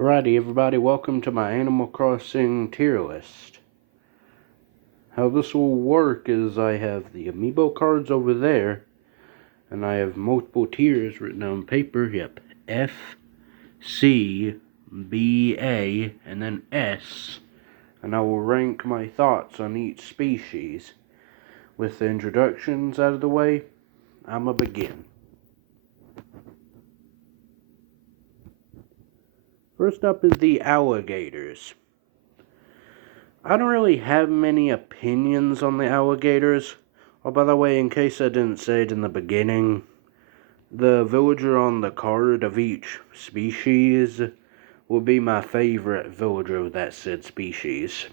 Alrighty, everybody, welcome to my Animal Crossing tier list. How this will work is I have the amiibo cards over there, and I have multiple tiers written on paper. Yep, F, C, B, A, and then S, and I will rank my thoughts on each species. With the introductions out of the way, I'ma begin. First up is the alligators. I don't really have many opinions on the alligators. Oh, by the way, in case I didn't say it in the beginning, the villager on the card of each species will be my favorite villager of that said species.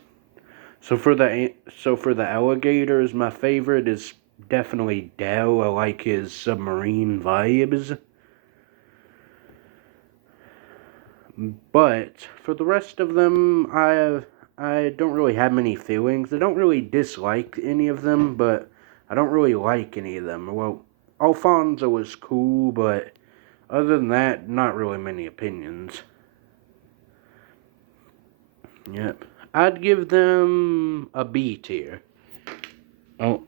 So for the alligators, my favorite is definitely Dell. I like his submarine vibes. But for the rest of them, I don't really have many feelings. I don't really dislike any of them, but I don't really like any of them. Well, Alfonso was cool, but other than that, not really many opinions. Yep. I'd give them a B tier. Oh.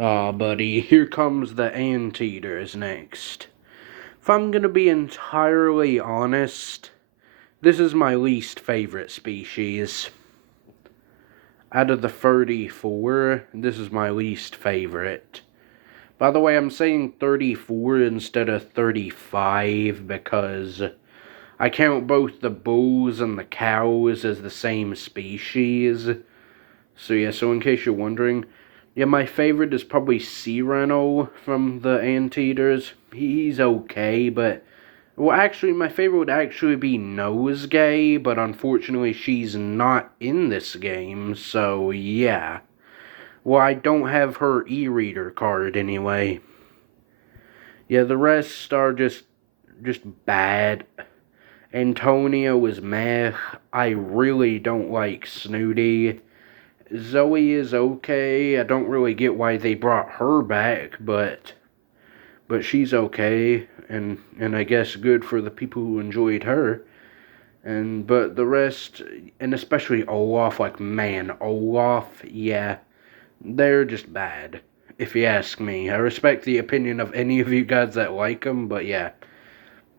Aw, buddy, here comes the anteaters next. If I'm gonna be entirely honest, this is my least favorite species. Out of the 34, this is my least favorite. By the way, I'm saying 34 instead of 35 because I count both the bulls and the cows as the same species. So yeah, so in case you're wondering, yeah, my favorite is probably Cyrano from the Anteaters. He's okay, but well, actually, my favorite would actually be Nosegay, but unfortunately she's not in this game, so yeah. Well, I don't have her e-reader card anyway. Yeah, the rest are just bad. Antonio is meh. I really don't like Snooty. Zoe is okay. I don't really get why they brought her back, but she's okay, and I guess good for the people who enjoyed her. But the rest, and especially Olaf, like man, Olaf, yeah, they're just bad, if you ask me. I respect the opinion of any of you guys that like them, but yeah,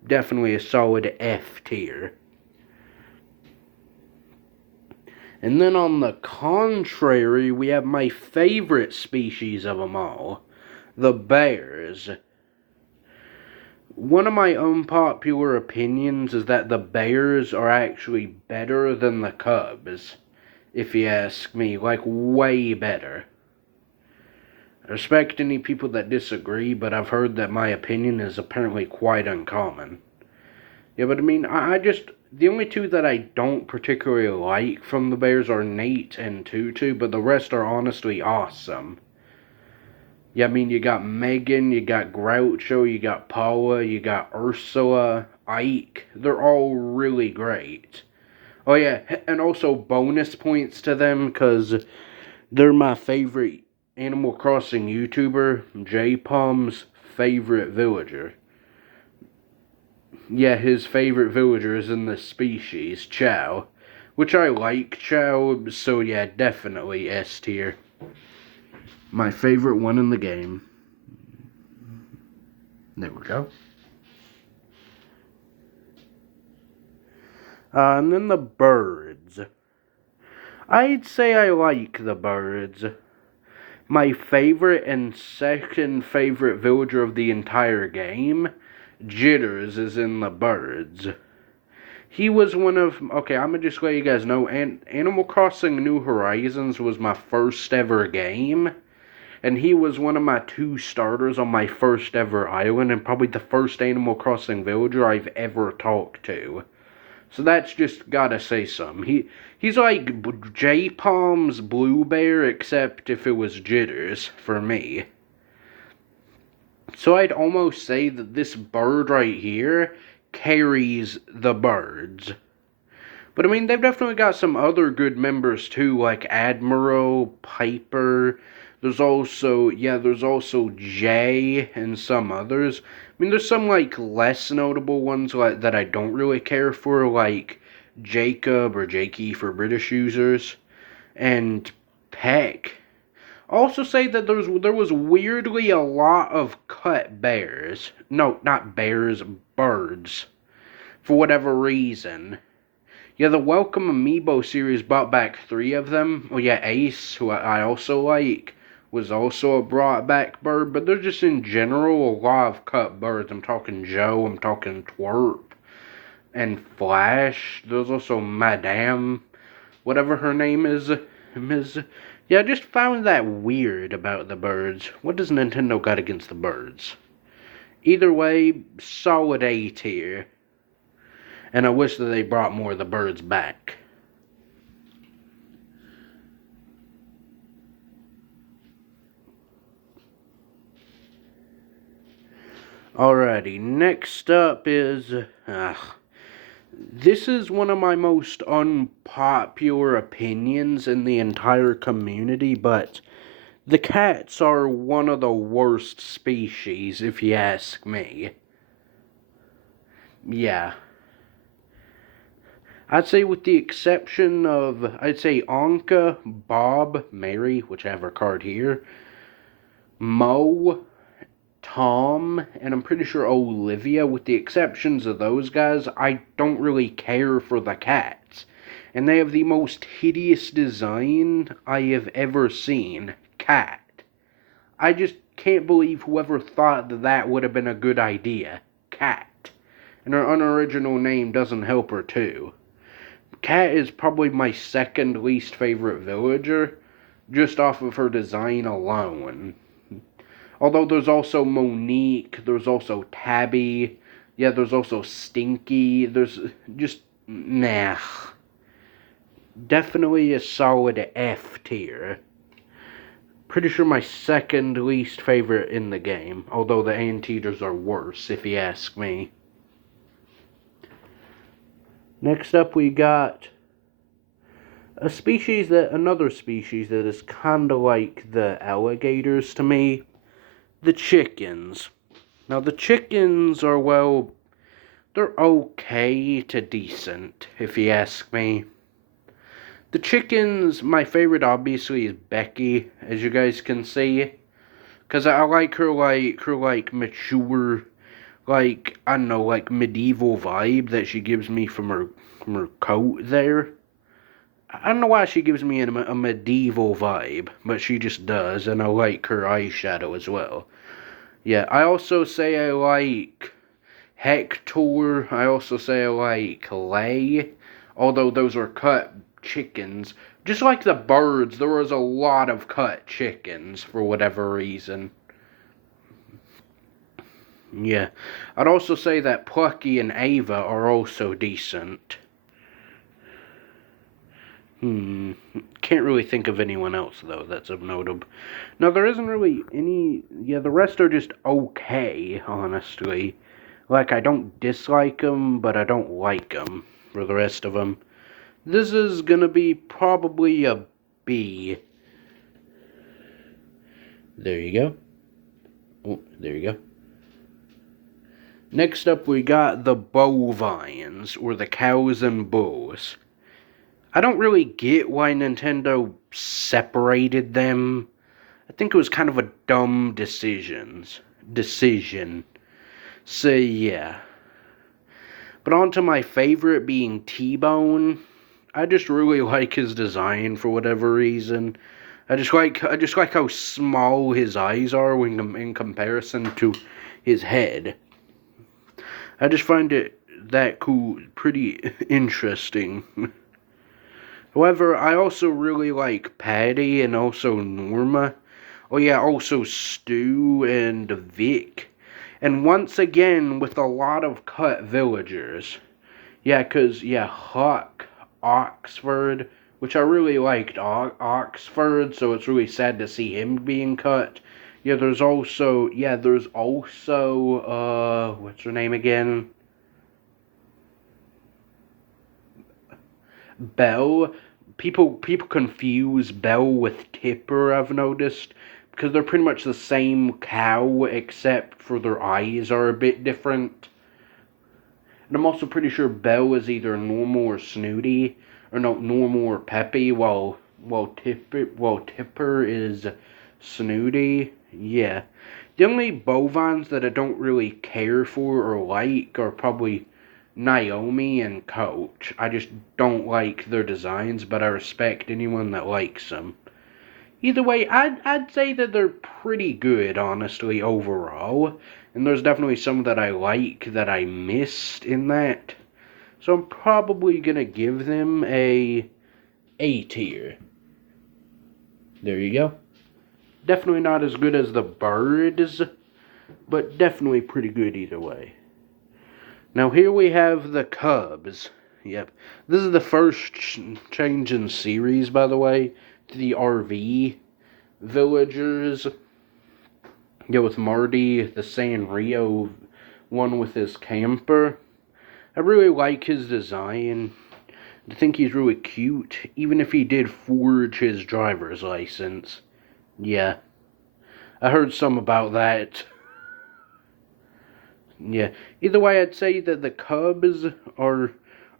definitely a solid F tier. And then on the contrary, we have my favorite species of them all, the bears. One of my unpopular opinions is that the bears are actually better than the cubs, if you ask me, like way better. I respect any people that disagree, but I've heard that my opinion is apparently quite uncommon. Yeah, but I mean, the only two that I don't particularly like from the bears are Nate and Tutu, but the rest are honestly awesome. Yeah, I mean, you got Megan, you got Groucho, you got Paula, you got Ursula, Ike. They're all really great. Oh, yeah, and also bonus points to them because they're my favorite Animal Crossing YouTuber, J-Palm's favorite villager. Yeah, his favorite villager is in this species, Chow. Which I like Chow, so yeah, definitely S tier. My favorite one in the game. There we go. And then the birds. I'd say I like the birds. My favorite and second favorite villager of the entire game, Jitters, is in the birds. He was one of... Okay, I'm going to just let you guys know, Animal Crossing New Horizons was my first ever game. And he was one of my 2 starters on my first ever island, and probably the first Animal Crossing villager I've ever talked to. So that's just gotta say something. He's like J-Palm's Blue Bear, except if it was Jitters, for me. So I'd almost say that this bird right here carries the birds. But I mean, they've definitely got some other good members too, like Admiral, Piper, There's also Jay and some others. I mean, there's some like less notable ones like that I don't really care for, like Jacob or Jakey for British users, and Peck. Also say that there was weirdly a lot of cut bears. No, not bears, birds. For whatever reason. Yeah, the Welcome Amiibo series brought back 3 of them. Oh yeah, Ace, who I also like, was also a brought back bird, but they're just in general a lot of cut birds. I'm talking Joe, I'm talking Twerp, and Flash. There's also Madame, whatever her name is. Yeah, I just found that weird about the birds. What does Nintendo got against the birds? Either way, solid A tier. And I wish that they brought more of the birds back. Alrighty, next up is... this is one of my most unpopular opinions in the entire community, but the cats are one of the worst species, if you ask me. Yeah. I'd say with the exception of, I'd say Anka, Bob, Mary, which I have her card here, Mo, Tom, and I'm pretty sure Olivia, with the exceptions of those guys, I don't really care for the cats. And they have the most hideous design I have ever seen. Cat. I just can't believe whoever thought that that would have been a good idea. Cat. And her unoriginal name doesn't help her too. Cat is probably my second least favorite villager, just off of her design alone. Although there's also Monique, there's also Tabby, yeah, there's also Stinky, there's just, nah. Definitely a solid F tier. Pretty sure my second least favorite in the game, although the Anteaters are worse, if you ask me. Next up we got another species that is kinda like the alligators to me. The chickens. Now the chickens are, well, they're okay to decent, if you ask me. The chickens, my favorite obviously is Becky, as you guys can see. Cause I like her mature, like, I don't know, like medieval vibe that she gives me from her coat there. I don't know why she gives me a medieval vibe, but she just does, and I like her eyeshadow as well. Yeah, I also say I like Hector. I also say I like Lay, although those are cut chickens. Just like the birds, there was a lot of cut chickens for whatever reason. Yeah, I'd also say that Plucky and Ava are also decent. Can't really think of anyone else, though, that's of notable. No, there isn't really any... Yeah, the rest are just okay, honestly. Like, I don't dislike them, but I don't like them for the rest of them. This is gonna be probably a B. There you go. Oh, there you go. Next up, we got the bovines, or the cows and bulls. I don't really get why Nintendo separated them. I think it was kind of a dumb decision. So yeah. But on to my favorite being T-Bone. I just really like his design for whatever reason. I just like how small his eyes are when in comparison to his head. I just find it that cool, pretty interesting. However, I also really like Patty and also Norma. Oh yeah, also Stu and Vic. And once again, with a lot of cut villagers. Yeah, Huck, Oxford, which I really liked Oxford, so it's really sad to see him being cut. Yeah, there's also, what's her name again? Belle. People confuse Belle with Tipper, I've noticed. because they're pretty much the same cow, except for their eyes are a bit different. And I'm also pretty sure Belle is either normal or snooty, or no, normal or peppy, while Tipper is snooty. Yeah. The only bovines that I don't really care for or like are probably Naomi and Coach. I just don't like their designs, but I respect anyone that likes them. Either way, I'd say that they're pretty good, honestly, overall. And there's definitely some that I like that I missed in that. So I'm probably gonna give them A tier. There you go. Definitely not as good as the birds, but definitely pretty good either way. Now here we have the Cubs. Yep. This is the first change in series, by the way, to the RV villagers. Yeah, with Marty, the Sanrio one with his camper. I really like his design. I think he's really cute, even if he did forge his driver's license. Yeah, I heard some about that. Yeah, either way, I'd say that the Cubs are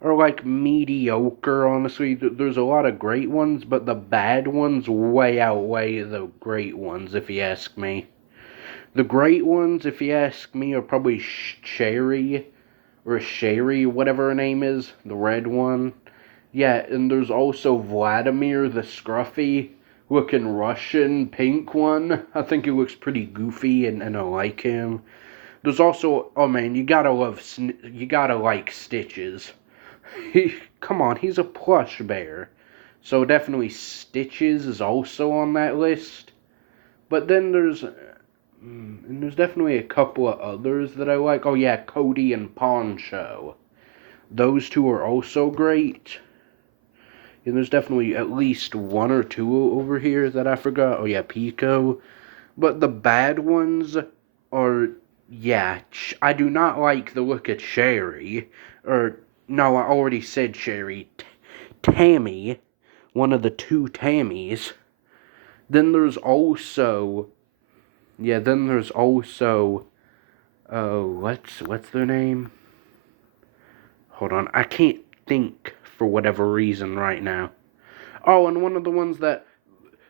like mediocre, honestly. There's a lot of great ones, but the bad ones way outweigh the great ones, if you ask me. The great ones, if you ask me, are probably Sherry, or Sherry, whatever her name is, the red one. Yeah, and there's also Vladimir, the scruffy looking Russian pink one. I think he looks pretty goofy, and I like him. There's also, oh man, you gotta like Stitches. Come on, he's a plush bear. So definitely Stitches is also on that list. But then there's definitely a couple of others that I like. Oh yeah, Cody and Poncho. Those two are also great. And there's definitely at least one or two over here that I forgot. Oh yeah, Pico. But the bad ones are, yeah, I do not like the look at Sherry. Or, no, I already said Sherry. Tammy. One of the two Tammys. Then there's also, what's their name? Hold on, I can't think for whatever reason right now. Oh, and one of the ones that,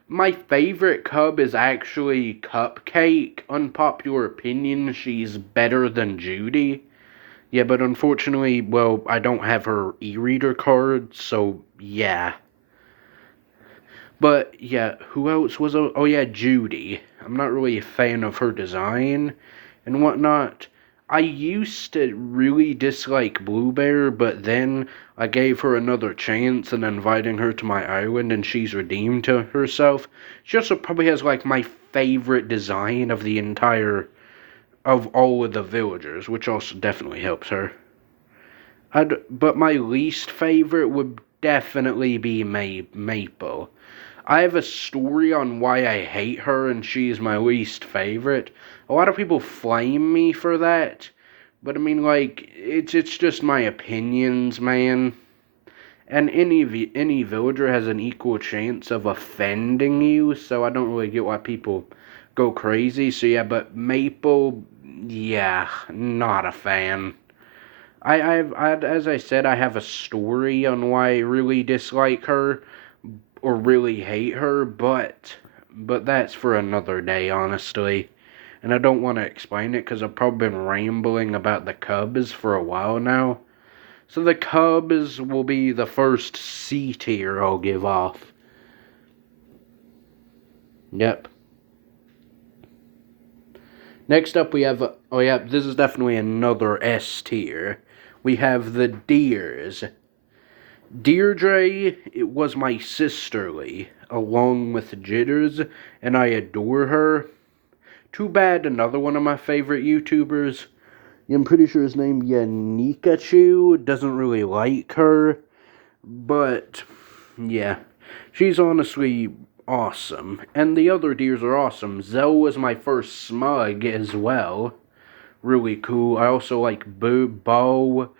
my favorite Cub is actually Cupcake. Unpopular opinion, she's better than Judy. Yeah, but unfortunately, well, I don't have her e-reader card, so yeah. But yeah, who else was? Oh yeah, Judy. I'm not really a fan of her design and whatnot. I used to really dislike Blue Bear, but then I gave her another chance and inviting her to my island, and she's redeemed to herself. She also probably has like my favorite design of the of all of the villagers, which also definitely helps her. But my least favorite would definitely be Maple. I have a story on why I hate her and she's my least favorite. A lot of people flame me for that, but I mean, like, it's just my opinions, man. And any villager has an equal chance of offending you, so I don't really get why people go crazy. So yeah, but Maple, yeah, not a fan. As I said, I have a story on why I really dislike her or really hate her, but that's for another day, honestly. And I don't want to explain it because I've probably been rambling about the Cubs for a while now. So the Cubs will be the first C tier I'll give off. Yep. Next up we have, oh yeah, this is definitely another S tier. We have the Deers. Deirdre, it was my sisterly, along with Jitters, and I adore her. Too bad another one of my favorite YouTubers, I'm pretty sure his name Yanikachu, doesn't really like her, but yeah, she's honestly awesome. And the other deers are awesome. Zell was my first smug as well. Really cool. I also like Bo.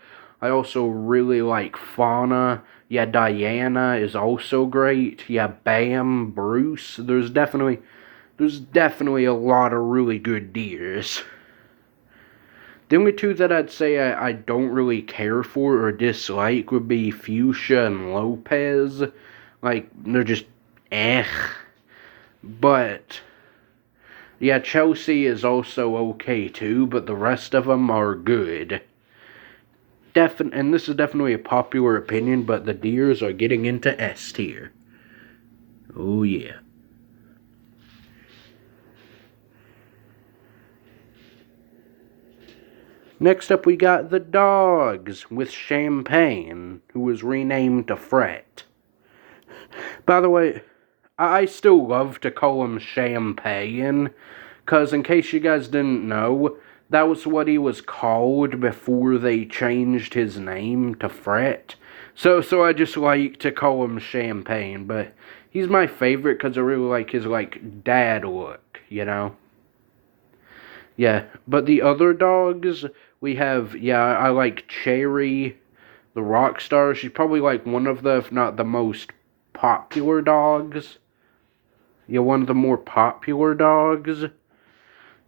I also really like Fauna. Yeah, Diana is also great. Yeah, Bam, Bruce. There's definitely there's definitely a lot of really good deers. The only two that I'd say I don't really care for or dislike would be Fuchsia and Lopez. Like, they're just eh. But, yeah, Chelsea is also okay too, but the rest of them are good. And this is definitely a popular opinion, but the deers are getting into S tier. Oh, yeah. Next up, we got the dogs with Champagne, who was renamed to Fret. By the way, I still love to call him Champagne, because in case you guys didn't know, that was what he was called before they changed his name to Fret. So I just like to call him Champagne, but he's my favorite because I really like his, dad look, you know? Yeah, but the other dogs, we have, I like Cherry, the rock star. She's probably like one of the, if not the most popular dogs. Yeah, one of the more popular dogs.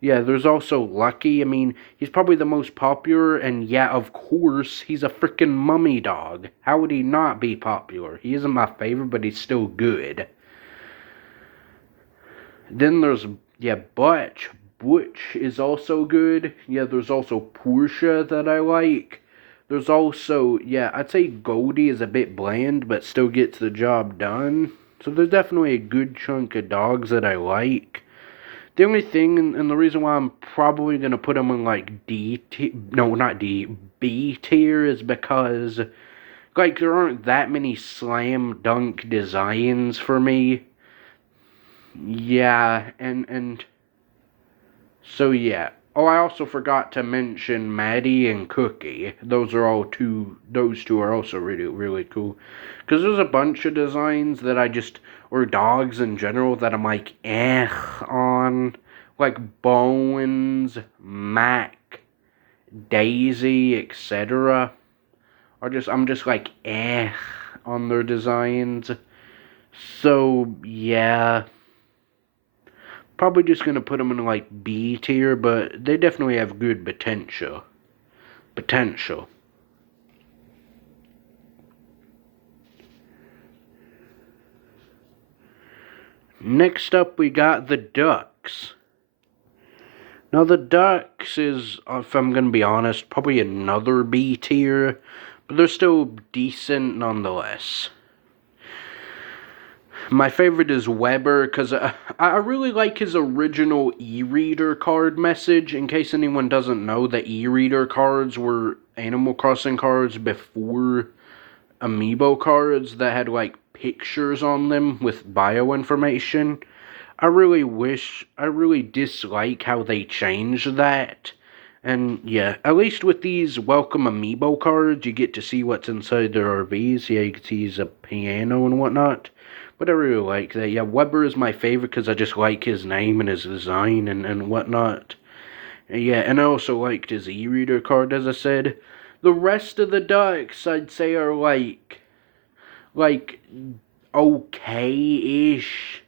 Yeah, there's also Lucky. I mean, he's probably the most popular, and yeah, of course, he's a freaking mummy dog. How would he not be popular? He isn't my favorite, but he's still good. Then there's, Butch. Butch is also good. Yeah, there's also Portia that I like. There's also, I'd say Goldie is a bit bland, but still gets the job done. So there's definitely a good chunk of dogs that I like. The only thing, and the reason why I'm probably going to put them in, B tier, is because, there aren't that many slam dunk designs for me. Yeah, and so yeah. Oh, I also forgot to mention Maddie and Cookie. Those two are also really, really cool. Because there's a bunch of designs that or dogs in general, that I'm like, on. Like Bowens, Mac, Daisy, etc. I'm just like, on their designs. So, yeah. Probably just going to put them in, B tier, but they definitely have good potential. Next up, we got the Ducks. Now, the Ducks is, if I'm going to be honest, probably another B tier, but they're still decent nonetheless. My favorite is Weber, because I really like his original e-reader card message. In case anyone doesn't know, the e-reader cards were Animal Crossing cards before Amiibo cards that had, pictures on them with bio information. I really dislike how they changed that. And yeah, at least with these Welcome Amiibo cards, you get to see what's inside their RVs. Yeah, you can see a piano and whatnot. But I really like that. Yeah, Weber is my favorite because I just like his name and his design and whatnot. Yeah, and I also liked his e-reader card, as I said. The rest of the Ducks, I'd say, are like okay-ish.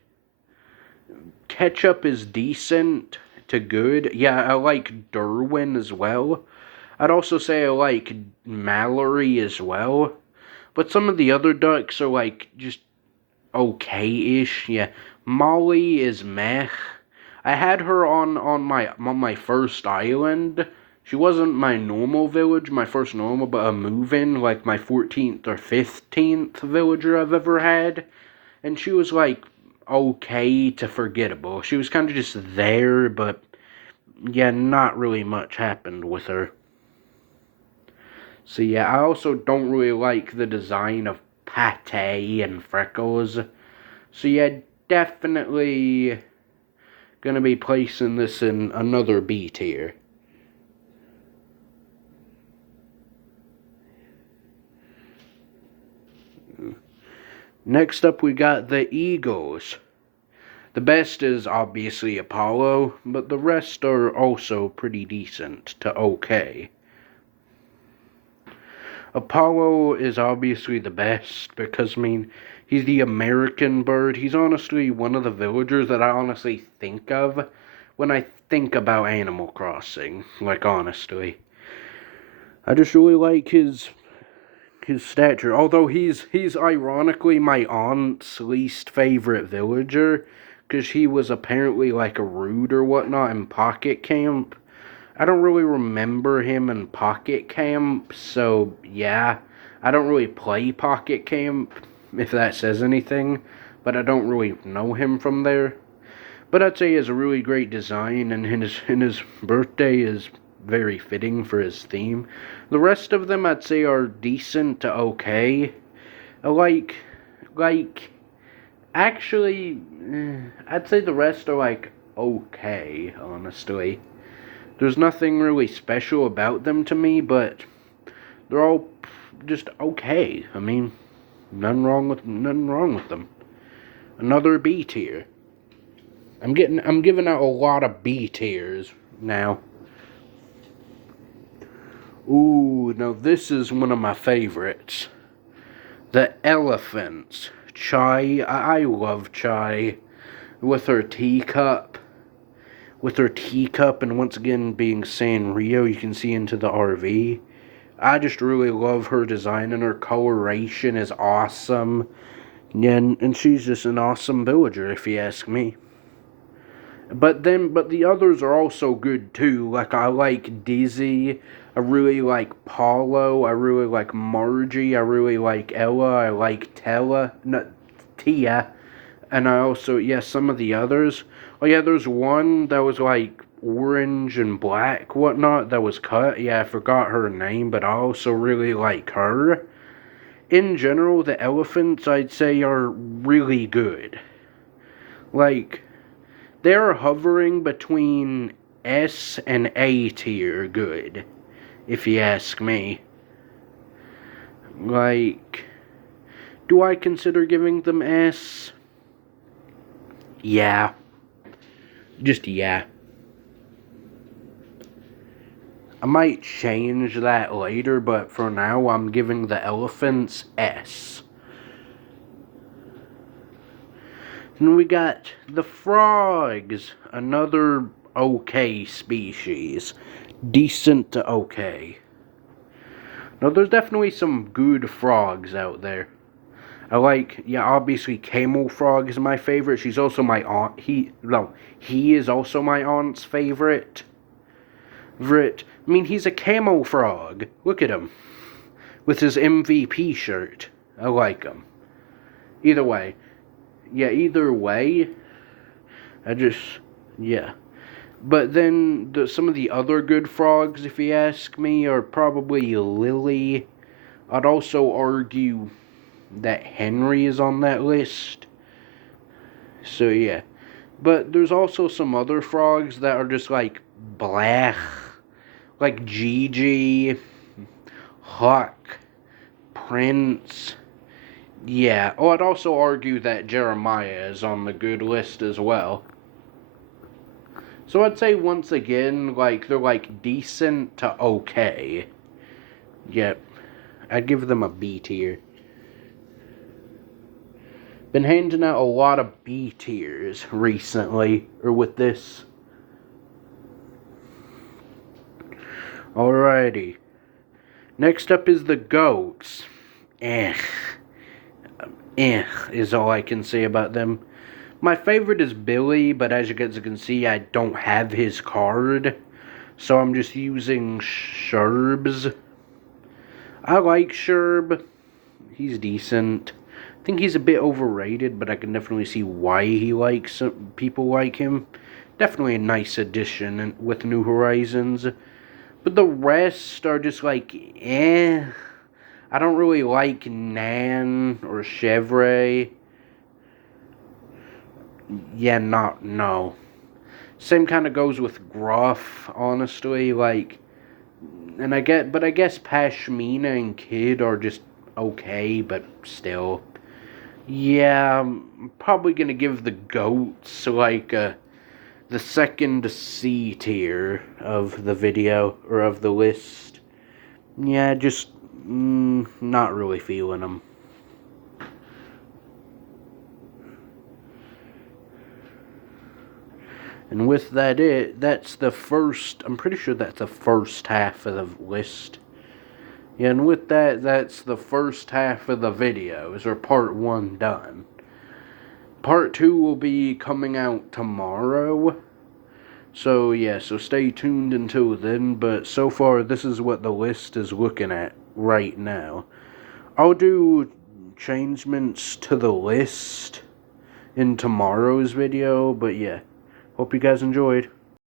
Ketchup is decent to good. Yeah, I like Derwin as well. I'd also say I like Mallory as well. But some of the other ducks are just okay-ish. Yeah, Molly is meh. I had her on my first island. She wasn't my normal village, my first normal, but a move-in, like my 14th or 15th villager I've ever had. And she was okay to forgettable. She was kind of just there, but yeah, not really much happened with her. So yeah, I also don't really like the design of Pate and Freckles. So yeah, definitely gonna be placing this in another B tier. Next up, we got the Eagles. The best is obviously Apollo, but the rest are also pretty decent to okay. Apollo is obviously the best because, I mean, He's the American bird. He's honestly one of the villagers that I honestly think of when I think about Animal Crossing. Like, honestly. I just really like his stature. Although he's ironically my aunt's least favorite villager, because he was apparently like a rude or whatnot in Pocket Camp. I don't really remember him in Pocket Camp, so yeah. I don't really play Pocket Camp, if that says anything, but I don't really know him from there. But I'd say he has a really great design, and his birthday is very fitting for his theme. The rest of them I'd say are decent to okay. Like, actually, I'd say the rest are like okay, honestly. There's nothing really special about them to me, but they're all just okay. I mean, nothing wrong with them. Another B tier. I'm giving out a lot of B tiers now. Ooh, now this is one of my favorites. The elephants. Chai, I love Chai. With her teacup. And once again being Sanrio, you can see into the RV. I just really love her design, and her coloration is awesome. Yeah, and she's just an awesome villager, if you ask me. But the others are also good too. Like, I like Dizzy. I really like Paulo. I really like Margie. I really like Ella. I like Tia. And I also, yeah, some of the others. Oh yeah, there's one that was like orange and black, whatnot, that was cut. Yeah, I forgot her name, but I also really like her. In general, the elephants, I'd say, are really good. Like, they're hovering between S and A tier good, if you ask me. Like, do I consider giving them S? Yeah. Just yeah. I might change that later, but for now I'm giving the elephants S. Then we got the frogs, another okay species. Decent to okay. Now there's definitely some good frogs out there. I like, yeah, obviously Camel Frog is my favorite. She's also my aunt. He is also my aunt's favorite. I mean, he's a camo frog. Look at him. With his MVP shirt. I like him. Either way. Yeah, yeah. But then, some of the other good frogs, if you ask me, are probably Lily. I'd also argue that Henry is on that list. So, yeah. But there's also some other frogs that are just like blah. Like Gigi, Huck, Prince. Yeah. Oh, I'd also argue that Jeremiah is on the good list as well. So I'd say once again, like, they're like decent to okay. Yep. I'd give them a B tier. Been handing out a lot of B tiers recently, or with this. Alrighty. Next up is the goats. Is all I can say about them. My favorite is Billy, but as you guys can see, I don't have his card. So I'm just using Sherb's. I like Sherb. He's decent. I think he's a bit overrated, but I can definitely see why people like him. Definitely a nice addition with New Horizons. But the rest are just like, eh. I don't really like Nan or Chevre. Yeah, no. Same kind of goes with Gruff, honestly. Like, I guess Pashmina and Kid are just okay, but still. Yeah, I'm probably gonna give the goats like the second C tier of the video or of the list. Yeah, just not really feeling them. And with that, that's the first, I'm pretty sure that's the first half of the list. Yeah, and with that, that's the first half of the videos, or part 1 done. Part 2 will be coming out tomorrow. So yeah, so stay tuned until then, but so far this is what the list is looking at right now. I'll do changements to the list in tomorrow's video, but yeah, hope you guys enjoyed.